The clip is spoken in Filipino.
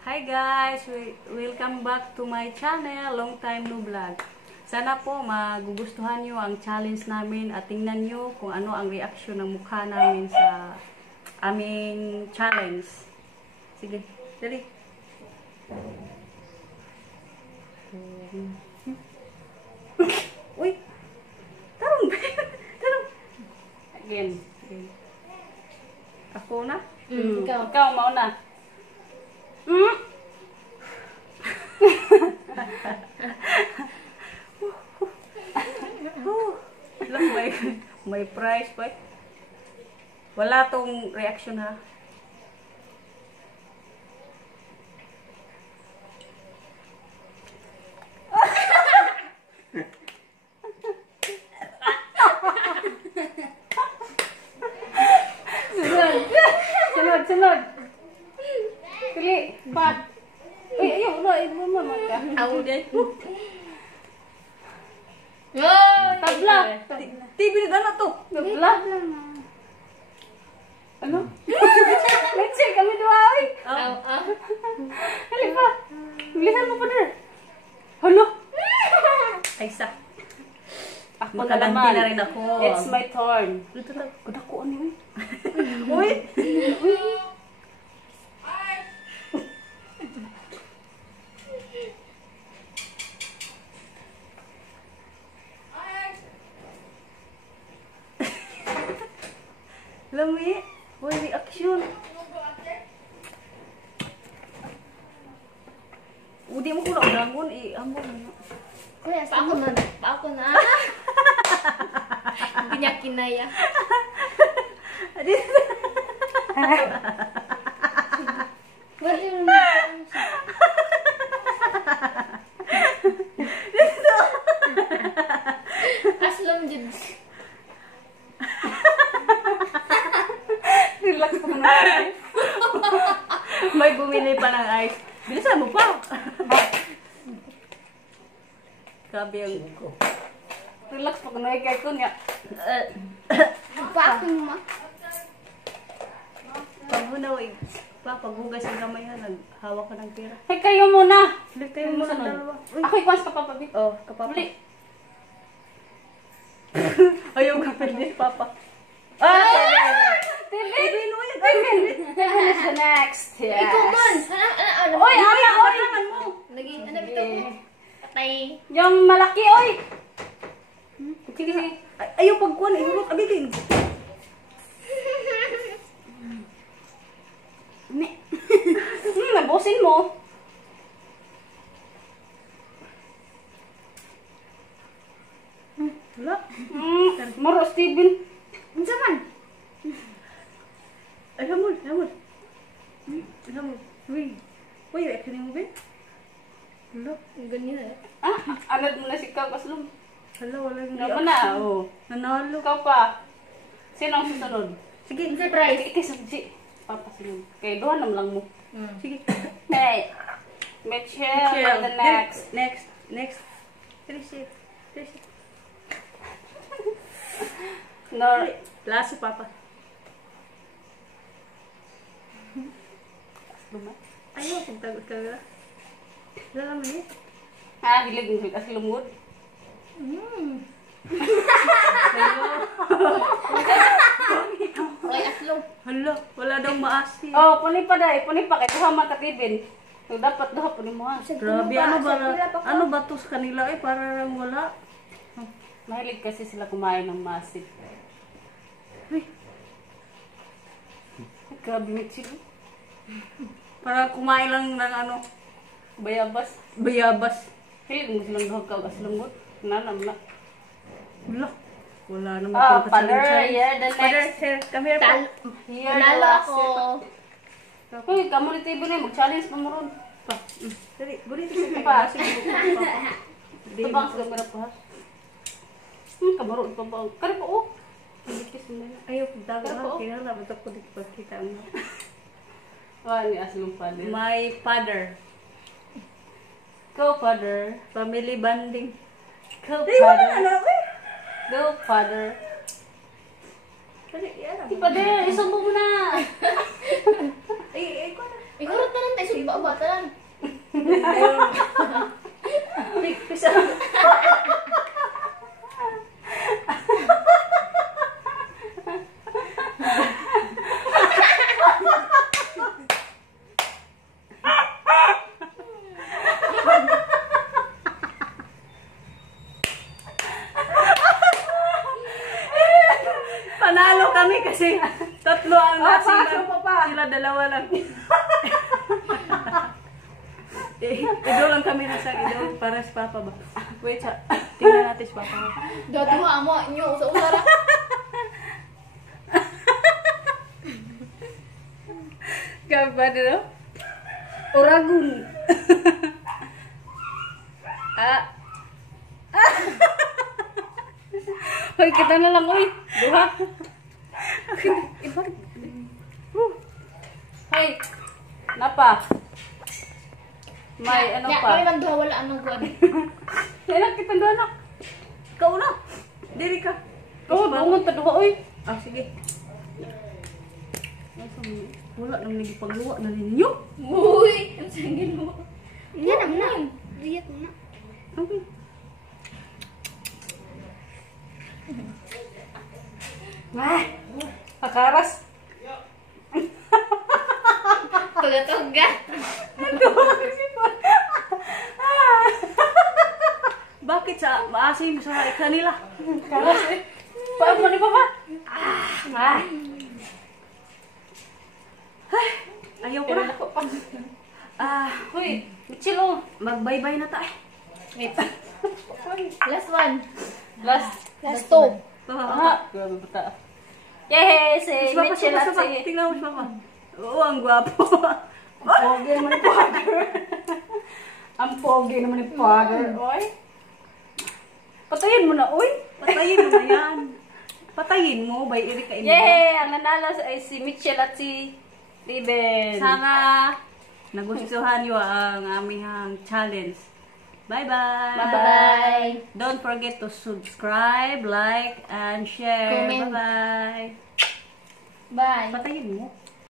Hi guys! Welcome back to my channel, Long Time No Vlog. Sana po magugustuhan nyo ang challenge namin at tingnan nyo kung ano ang reaction ng mukha namin sa aming challenge. Sige, dali. Uy! Tarong! Tarong! Again. Ako na? Ikaw mauna. Lang may price pa. Wala tong reaction ha. Sunod. Kali, pa. Uy, ayaw, mama ka. Ako din. Tabla. TV na gana to. Tabla. Ano? Let's see, kami dua. Hali pa. Bilisan mo pa na. Halo. Aysa. Ako na naman. Na rin ako. It's my turn. Dito lang. Kudakuan niyo. Uy. Lami, boy reaction. Udi mo ko na udangon ambon na. Kuya, ako na. Hindi niya kinaya. Aslom jud. Relax pa na. May bumili pa ng ice. Bilisan mo pa. Grabe ang relax pa na kay ko niya. Pa ako ma. Pagunaw paghugas ng kamay ha, naghawak ka ng pera. Hey, kayo muna. Balik tayo muna ng dalawa. Ako ikwas ka pa, Pabi. Oh, kapapa. Ayaw ka pwede, papa. Tibin is the next. Yes. Ikaw man. Oy, ayan mo. Naging, ano ito mo? Patay. Yung malaki, oy. Sige. Ayaw pagkuhan, ihulot. Abigin. Nabusin mo. Wala. Maro, Steven. Unsa man? Ay, hamon. Uy, reaction mo ba? Wala. Ganyan eh. Anad mo na si Kaw Kaslum. Wala, Naman na, oh. Nanalo. Ikaw pa. Sino ang susunod? Sige, surprise. Si Papa sunod. Kaya doon naman lang mo. Sige. Hey. Mitchell, for the next. Next. Tricia. Nor. Last si Papa. Ayaw, pagtagot ka na. Wala mo eh. Hilig mo kasi lumod. Ay, aslong. Hala, wala daw maasi. Oh, puni pa kay duha katibin. So, dapat duha puni mo. Grabe, ano ba to sa kanila para lang wala. Mahilig kasi sila kumain ng masid. Uy. Grabe Mitchell. Para kumain lang ng Bayabas. Hilig mo silang duha ka aslong. Nanam na. Wala naman Father, yeah, the next. Here, come here pa. Here, the last. Uy, kamu ni TV na, mag-challenge pa mo ron. Dali, bulit ka Pa. Di Tabang sa kamera pa. Kamaro pa ba? Kari po, oh. Pagkikis mo na. Ayaw, pagdaga. Kinala, ba't ako dito pagkita mo? Ni aslong father. My father. Go, father. Family bonding. Go, father. Go, father. Di pa din, isumbong mo na. Ikaw na. Ikaw na tanan tayo, sumba ba tanan. pa. Sila dalawa lang. Idol lang kami na sa idol para sa Papa ba? Wait, tingnan natin si Papa. Datuha mo, inyo, usa-usara. Kapan no? Oragung. Hoy, kita na lang, oy. Duha. Hoy. Napa? May ano pa? May lang duha, wala anong kuwan. Kailan kita doon, anak? Ikaw na. Diri ka. Oo, bungon ta duha, oy. Ah, sige. Wala nang nagipagluwa na ninyo. Uy, ang singin mo. Yan naman na. Riyat mo na. Okay. Wah, pakaras. Tuga-tuga. Bakit sa maasim sa kanila? Karas eh. Paano ni Papa? Ah. Ayaw ko na. Uy, Michilo. Mag-bye-bye na tayo. Wait. Last one. Last two. Grabe bata. Yes, Si Papa, si Papa. Tingnan mo si Papa. Oo, ang gwapo. Pogi naman ni Father. Ang pogi naman ni Father. Oy. Patayin mo na, oy. Patayin mo na yan. Patayin mo, by Erika Imo. Yay! Ang nanalo ay si Mitchell at si Ruben. Sana nagustuhan niyo ang aming challenge. Bye-bye! Bye-bye! Don't forget to subscribe, like, and share. Comment. Bye-bye! Bye! Patayin mo.